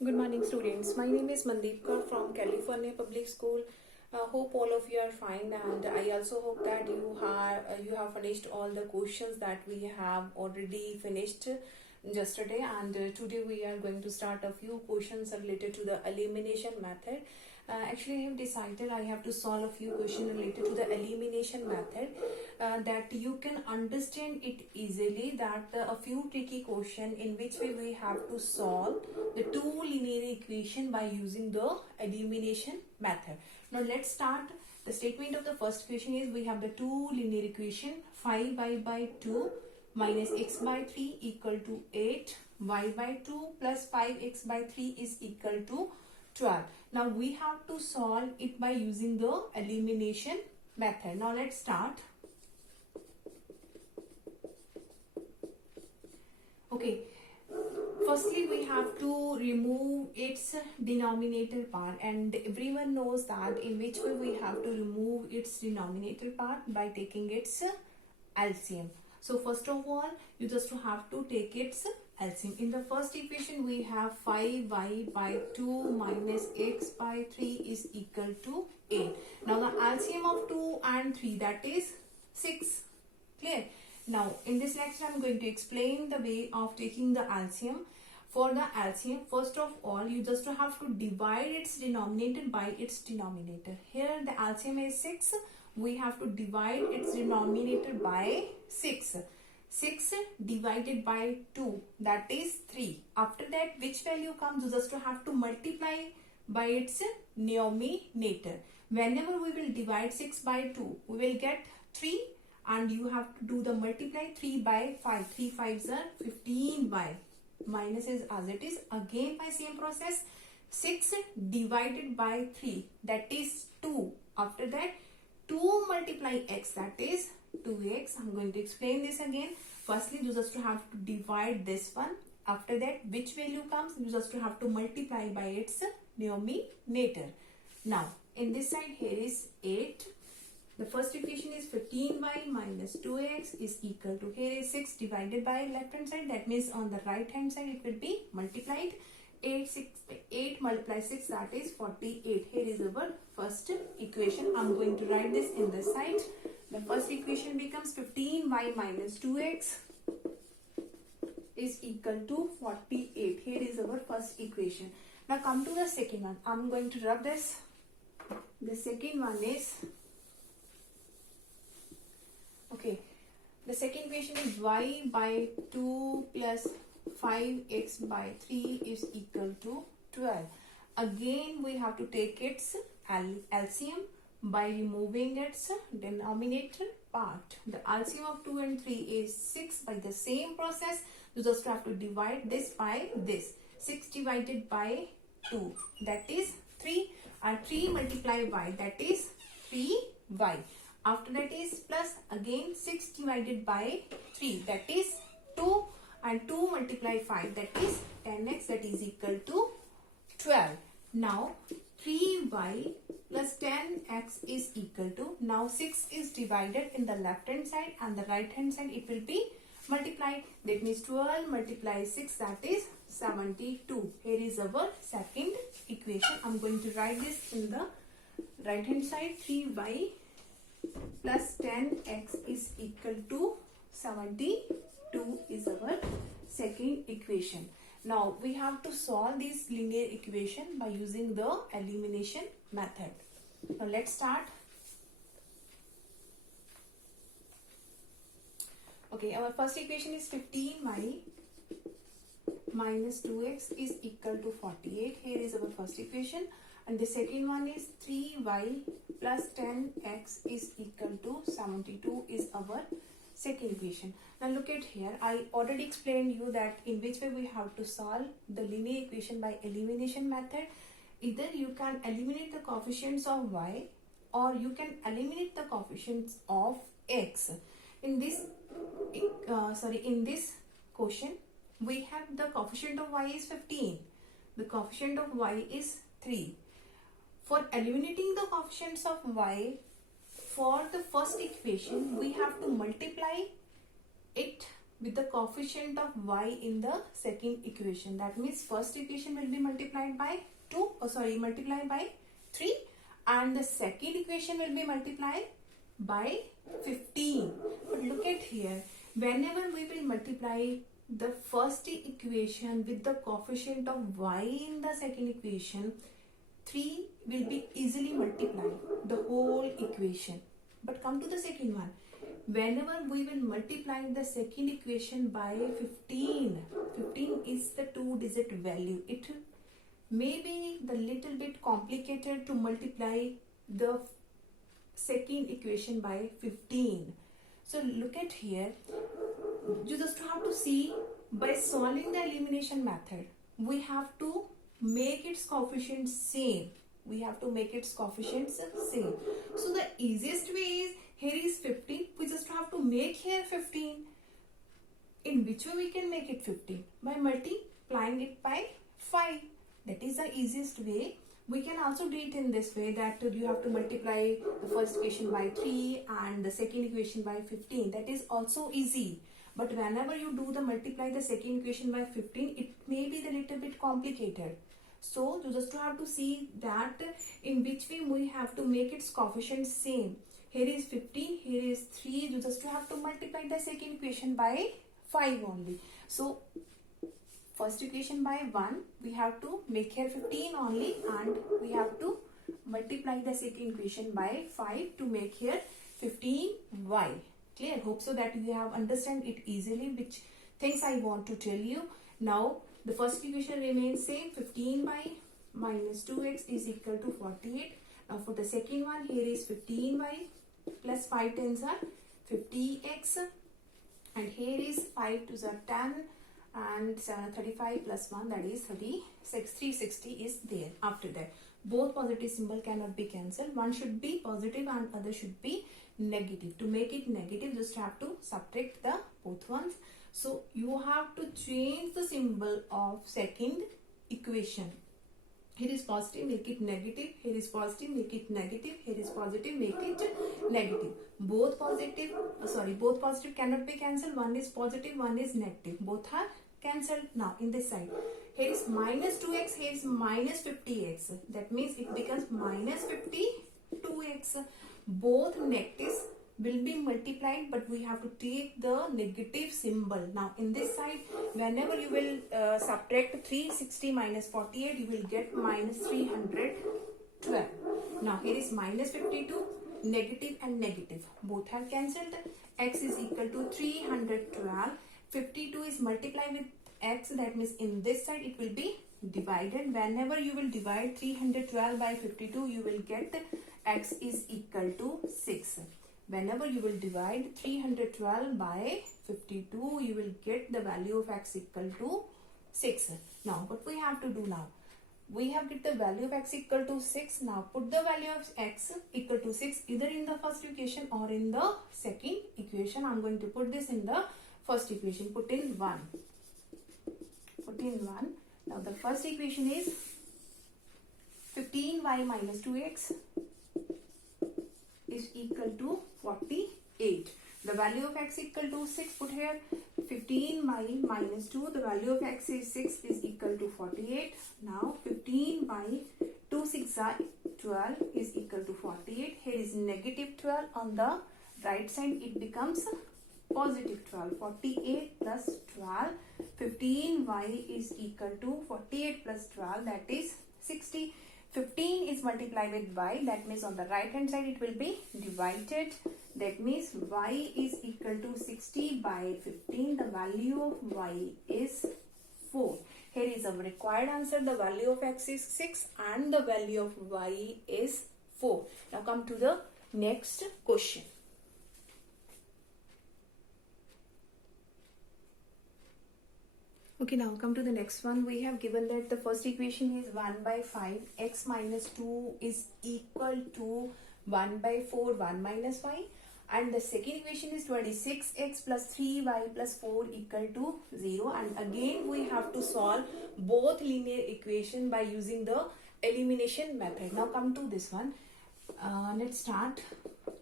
Good morning, students. My name is Mandeepka from California Public School. Hope all of you are fine, and I also hope that you have finished all the questions that we have already finished yesterday. And today we are going to start a few questions related to the elimination method. Actually, I have decided I have to solve a few questions related to the elimination method that you can understand it easily. That a few tricky question in which way we have to solve the two linear equation by using the elimination method. Now let's start. The statement of the first question is we have the two linear equation 5y by 2 minus x by 3 equal to 8, y by 2 plus 5x by 3 is equal to 12. Now we have to solve it by using the elimination method. Now let's start. Okay. Firstly, we have to remove its denominator part, and everyone knows that in which way we have to remove its denominator part by taking its LCM. So first of all, you just have to take its LCM. In the first equation, we have 5y by 2 minus x by 3 is equal to 8. Now the LCM of 2 and 3, that is 6. Clear? Now in this lecture, I am going to explain the way of taking the LCM. For the LCM, first of all, you just have to divide its denominator by its denominator. Here the LCM is 6. We have to divide its denominator by 6. 6 divided by 2, that is 3. After that, which value comes, you just have to multiply by its denominator. Whenever we will divide 6 by 2, we will get 3, and you have to do the multiply 3 by 5. 3 5s are 15y. Minus is as it is. Again by same process, 6 divided by 3, that is 2. After that, 2 multiply x, that is 2x. I'm going to explain this again. Firstly, you just have to divide this one. After that, which value comes, you just have to multiply by its denominator. Now in this side, here is 8. The first equation is 15y minus 2x is equal to, here is 6 divided by left hand side, that means on the right hand side it will be multiplied. 8 multiply 6, that is 48. Here is our first equation. I'm going to write this in the side. The first equation becomes 15y minus 2x is equal to 48. Here is our first equation. Now come to the second one. I'm going to rub this. The second one is, okay, the second equation is y by 2 plus 5x by 3 is equal to 12. Again, we have to take its LCM by removing its denominator part. The LCM of 2 and 3 is 6. By the same process, you just have to divide this by this. 6 divided by 2, that is 3, and 3 multiply y, that is 3y. After that is plus, again 6 divided by 3, that is 2, and 2 multiply 5, that is 10x, that is equal to 12. Now 3y plus 10x is equal to, now 6 is divided in the left hand side and the right hand side it will be multiplied. That means 12 multiply 6, that is 72. Here is our second equation. I'm going to write this in the right hand side. 3y plus 10x is equal to 72 is our second equation. Now we have to solve this linear equation by using the elimination method. Now let's start. Okay, our first equation is 15y minus 2x is equal to 48. Here is our first equation. And the second one is 3y plus 10x is equal to 72 is our second equation. Now look at here. I already explained you that in which way we have to solve the linear equation by elimination method. Either you can eliminate the coefficients of y, or you can eliminate the coefficients of x. In this in this question, we have the coefficient of y is 15. The coefficient of y is 3. For eliminating the coefficients of y, for the first equation, we have to multiply it with the coefficient of y in the second equation. That means first equation will be multiplied by 2, multiplied by 3, and the second equation will be multiplied by 15. But look at here, whenever we will multiply the first equation with the coefficient of y in the second equation, 3 will be easily multiplied, the whole equation. But come to the second one. Whenever we will multiply the second equation by 15, 15 is the 2-digit value. It may be the little bit complicated to multiply the second equation by 15. So look at here, you just have to see, by solving the elimination method, we have to make its coefficients same. We have to make its coefficients same. So the easiest way is, here is 15, we just have to make here 15. In which way we can make it 15? By multiplying it by 5. That is the easiest way. We can also do it in this way, that you have to multiply the first equation by 3 and the second equation by 15. That is also easy. But whenever you do the multiply the second equation by 15, it may be a little bit complicated. So you just have to see that in which way we have to make its coefficients same. Here is 15, here is 3. You just have to multiply the second equation by 5 only. So first equation by 1, we have to make here 15 only, and we have to multiply the second equation by 5 to make here 15y. Clear? Hope so that you have understand it easily, which things I want to tell you. Now the first equation remains same, 15y minus 2x is equal to 48. Now for the second one, here is 15y plus 5 tens are 50x, and here is 5 2s are 10, and 735 plus 1, that is 36. 360 is there. After that, both positive symbol cannot be cancelled. One should be positive and other should be negative. To make it negative, just have to subtract the both ones. So you have to change the symbol of second equation. Here is positive, make it negative. Here is positive, make it negative. Here is positive, make it negative. Both positive cannot be cancelled. One is positive, one is negative. Both are cancelled. Now in this side, here is minus 2x, here is minus 50x. That means it becomes minus 52x. Both negatives will be multiplied, but we have to take the negative symbol. Now in this side, whenever you will subtract 360 minus 48, you will get minus 312. Now here is minus 52, negative and negative, both are cancelled. X is equal to 312. 52 is multiplied with x, that means in this side it will be divided. Whenever you will divide 312 by 52, you will get x is equal to 6. Whenever you will divide 312 by 52, you will get the value of x equal to 6. Now what we have to do now? We have get the value of x equal to 6. Now put the value of x equal to 6 either in the first equation or in the second equation. I am going to put this in the first equation. Put in 1. Put in 1. Now the first equation is 15y minus 2x is equal to 48. The value of x equal to 6. Put here 15y minus 2. The value of x is 6 is equal to 48. Now 15y 2 6 are 12 is equal to 48. Here is negative 12 on the right side. It becomes positive 12. 48 plus 12. 15y is equal to 48 plus 12, that is 60. 15 is multiplied with y, that means on the right hand side it will be divided. That means y is equal to 60 by 15. The value of y is 4. Here is our required answer. The value of x is 6 and the value of y is 4. Now come to the next question. Okay, now come to the next one. We have given that the first equation is 1 by 5, x minus 2 is equal to 1 by 4, 1 minus y. And the second equation is 26x plus 3y plus 4 equal to 0. And again we have to solve both linear equation by using the elimination method. Now come to this one. Let's start.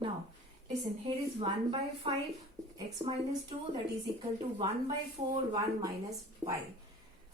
Now Listen, here is 1 by 5 x minus 2, that is equal to 1 by 4 1 minus y.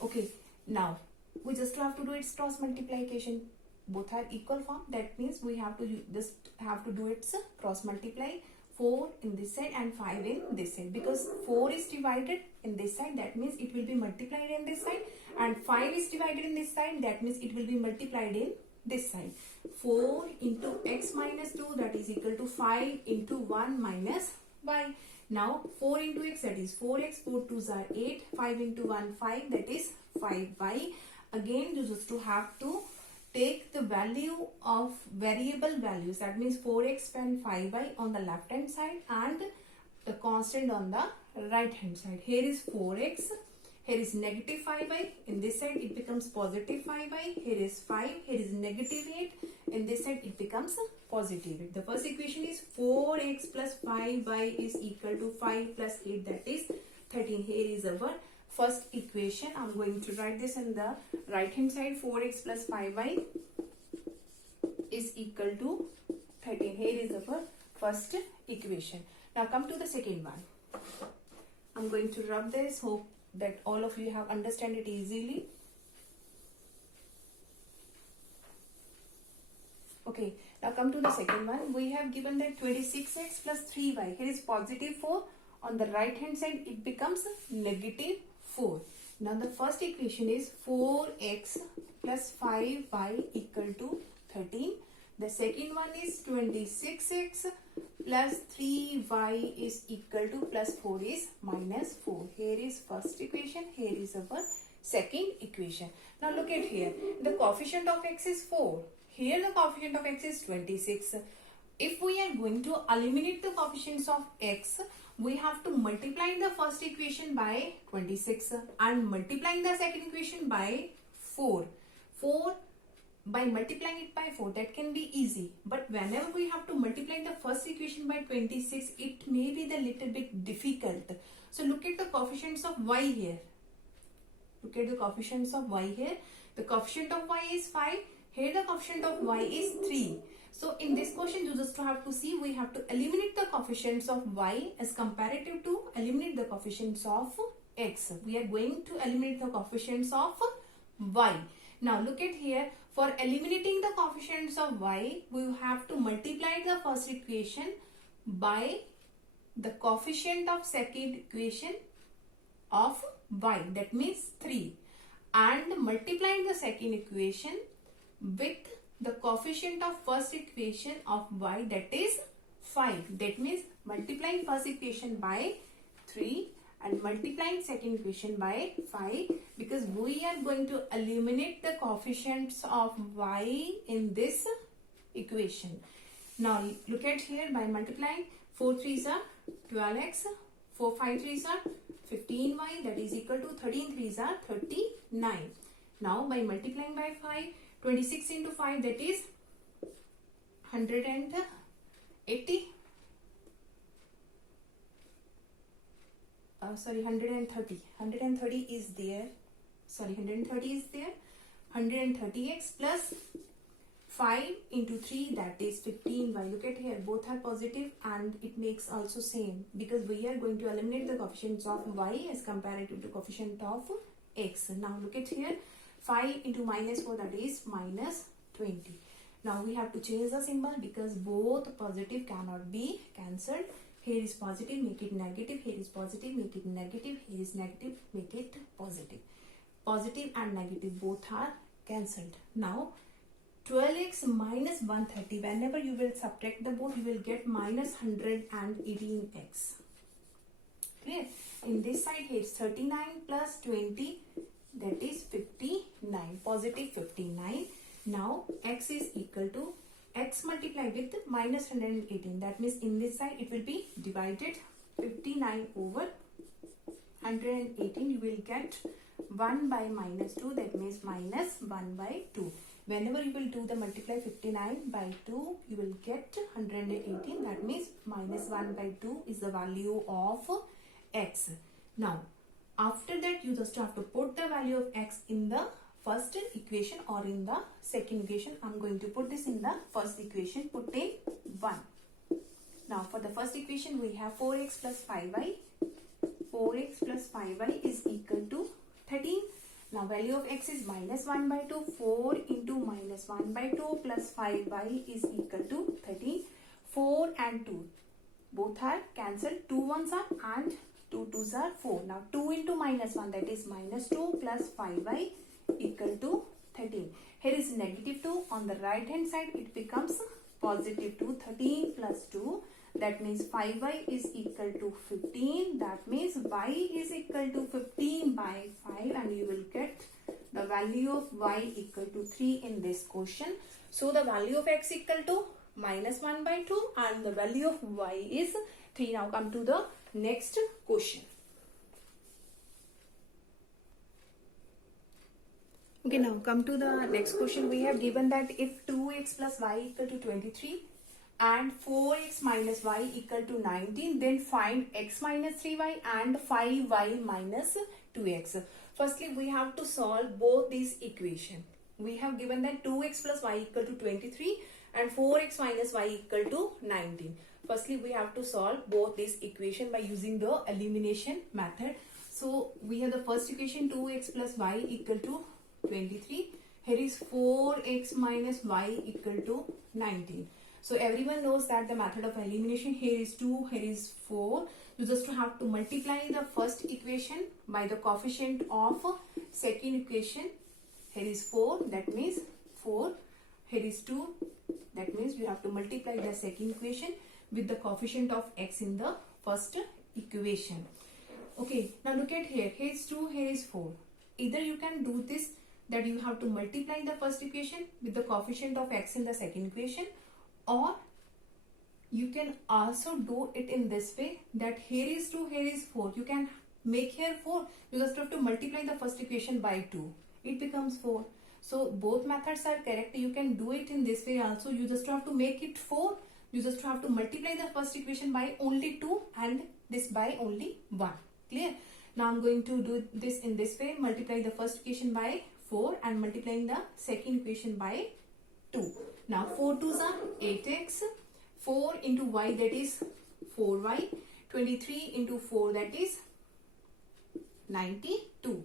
Okay, now we just have to do its cross multiplication. Both are equal form, that means we have to do its cross multiply. 4 in this side and 5 in this side, because 4 is divided in this side, that means it will be multiplied in this side, and 5 is divided in this side, that means it will be multiplied in this side. 4 into x minus 2, that is equal to 5 into 1 minus y. Now 4 into x, that is 4x, 4 2s are 8, 5 into 1 5, that is 5y. Again you just to have to take the value of variable values, that means 4x and 5y on the left hand side and the constant on the right hand side. Here is 4x, here is negative 5y, in this side it becomes positive 5y, here is 5, here is negative 8, in this side it becomes positive 8. The first equation is 4x plus 5y is equal to 5 plus 8, that is 13. Here is our first equation. I'm going to write this in the right hand side. 4x plus 5y is equal to 13. Here is our first equation. Now come to the second one. I'm going to rub this. Hope that all of you have understand it easily. Okay, now come to the second one. We have given that 26x plus 3y. Here is positive 4. On the right hand side it becomes negative 4. Now the first equation is 4x plus 5y equal to 13. The second one is 26x plus 3y is equal to plus 4 is minus 4. Here is first equation. Here is our second equation. Now look at here. The coefficient of x is 4. Here the coefficient of x is 26. If we are going to eliminate the coefficients of x, we have to multiply the first equation by 26 and multiplying the second equation by 4. 4 by multiplying it by 4, that can be easy. But whenever we have to multiply the first equation by 26, it may be the little bit difficult. So look at the coefficients of y here. Look at the coefficients of y here. The coefficient of y is 5. Here the coefficient of y is 3. So in this question you just have to see, we have to eliminate the coefficients of y as comparative to eliminate the coefficients of x. We are going to eliminate the coefficients of y. Now look at here, for eliminating the coefficients of y, we have to multiply the first equation by the coefficient of second equation of y, that means 3, and multiplying the second equation with the coefficient of first equation of y, that is 5. That means multiplying first equation by 3 and multiplying second equation by 5, because we are going to eliminate the coefficients of y in this equation. Now look at here, by multiplying 4 3s are 12x, 4 5 3s are 15y, that is equal to 13 3s are 39. Now by multiplying by 5, 26 into 5, that is 180. 130. 130 is there. 130 is there. 130x plus 5 into 3, that is 15y. Look at here, both are positive and it makes also same, because we are going to eliminate the coefficients of y as comparative to coefficient of x. Now look at here, 5 into minus 4, that is minus 20. Now we have to change the symbol because both positive cannot be cancelled. Here is positive, make it negative. Here is positive, make it negative. Here is negative, make it positive. Positive and negative both are cancelled. Now 12x minus 130. Whenever you will subtract the both, you will get minus 118x. Clear? In this side, here is 39 plus 20. That is 59, positive 59. Now x is equal to x multiplied with minus 118. That means in this side it will be divided. 59 over 118, you will get 1 by minus 2, that means minus 1 by 2. Whenever you will do the multiply 59 by 2, you will get 118. That means minus 1 by 2 is the value of x. Now after that, you just have to put the value of x in the first equation or in the second equation. I'm going to put this in the first equation. Put in 1. Now for the first equation we have 4x plus 5y. 4x plus 5y is equal to 13. Now value of x is minus 1 by 2. 4 into minus 1 by 2 plus 5y is equal to 13. 4 and 2 both are cancelled. 2 ones are and 2 twos are 4. Now 2 into minus 1, that is minus 2 plus 5y equal to 13. Here is negative 2. On the right hand side it becomes positive 2. 13 plus 2, that means 5y is equal to 15. That means y is equal to 15 by 5, and you will get the value of y equal to 3 in this question. So the value of x equal to minus 1 by 2 and the value of y is 3. Now come to the next question. Okay, now come to the next question. We have given that if 2x plus y equal to 23 and 4x minus y equal to 19, then find x minus 3y and 5y minus 2x. Firstly, we have to solve both these equations. We have given that 2x plus y equal to 23 and 4x minus y equal to 19. Firstly, we have to solve both these equations by using the elimination method. So we have the first equation, 2x plus y equal to 23. Here is 4x minus y equal to 19. So everyone knows that the method of elimination, here is 2, here is 4. You just have to multiply the first equation by the coefficient of second equation. Here is 4, that means 4. Here is 2, that means you have to multiply the second equation with the coefficient of x in the first equation. Okay, now look at here. Here is 2, here is 4. Either you can do this, that you have to multiply the first equation with the coefficient of x in the second equation, or you can also do it in this way, that here is 2, here is 4. You can make here 4. You just have to multiply the first equation by 2. It becomes 4. So both methods are correct. You can do it in this way also. You just have to make it 4. You just have to multiply the first equation by only 2 and this by only 1. Clear? Now I'm going to do this in this way. Multiply the first equation by 4 and multiplying the second equation by 2. Now 4 2s are 8x. 4 into y, that is 4y. 23 into 4, that is 92.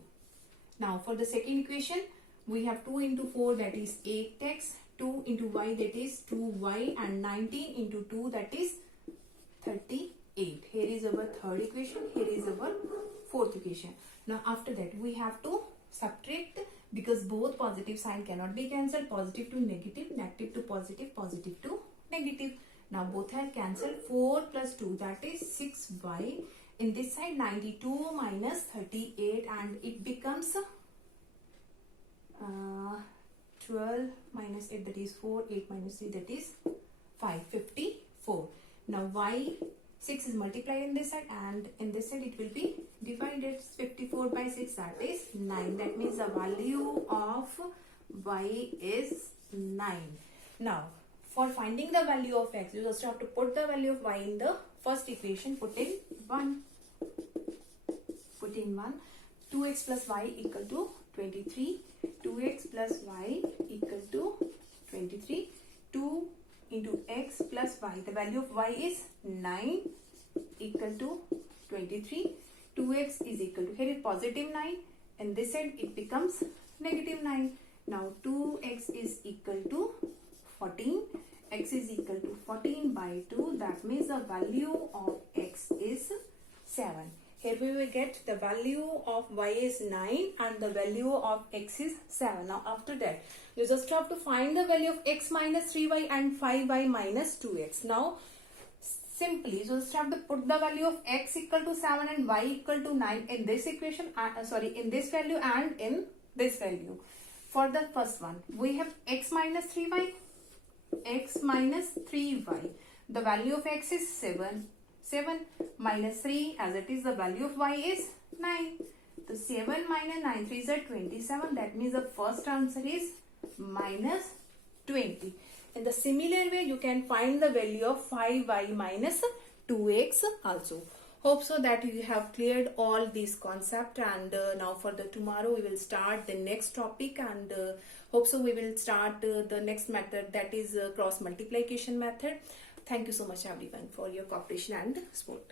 Now for the second equation, we have 2 into 4, that is 8x. 2 into y, that is 2y, and 19 into 2, that is 38. Here is our third equation. Here is our fourth equation. Now after that we have to subtract, because both positive sign cannot be cancelled. Positive to negative, negative to positive, positive to negative. Now both are cancelled. 4 plus 2, that is 6y. In this side 92 minus 38, and it becomes 12 minus 8, that is 4. 8 minus 3, that is 5. 54. Now y, 6 is multiplied in this side, and in this side it will be divided. 54 by 6, that is 9. That means the value of y is 9. Now for finding the value of x, you just have to put the value of y in the first equation. Put in 1. Put in 1. 2x plus y equal to 23. 2x plus y equal to 23. 2 into x plus y. The value of y is 9 equal to 23. 2x is equal to, here is positive 9, and this side it becomes negative 9. Now 2x is equal to 14. X is equal to 14 by 2. That means the value of x is 7. Here we will get the value of y is 9 and the value of x is 7. Now after that, you just have to find the value of x minus 3y and 5y minus 2x. Now simply, you just have to put the value of x equal to 7 and y equal to 9 in this equation, in this value and in this value. For the first one, we have x minus 3y, x minus 3y. The value of x is 7. 7 minus 3, as it is, the value of y is 9. So 7 minus 9, 3 is 27. That means the first answer is minus 20. In the similar way, you can find the value of 5y minus 2x also. Hope so that you have cleared all these concepts, and now for the tomorrow we will start the next topic, and hope so we will start the next method, that is cross multiplication method. Thank you so much everyone for your cooperation and support.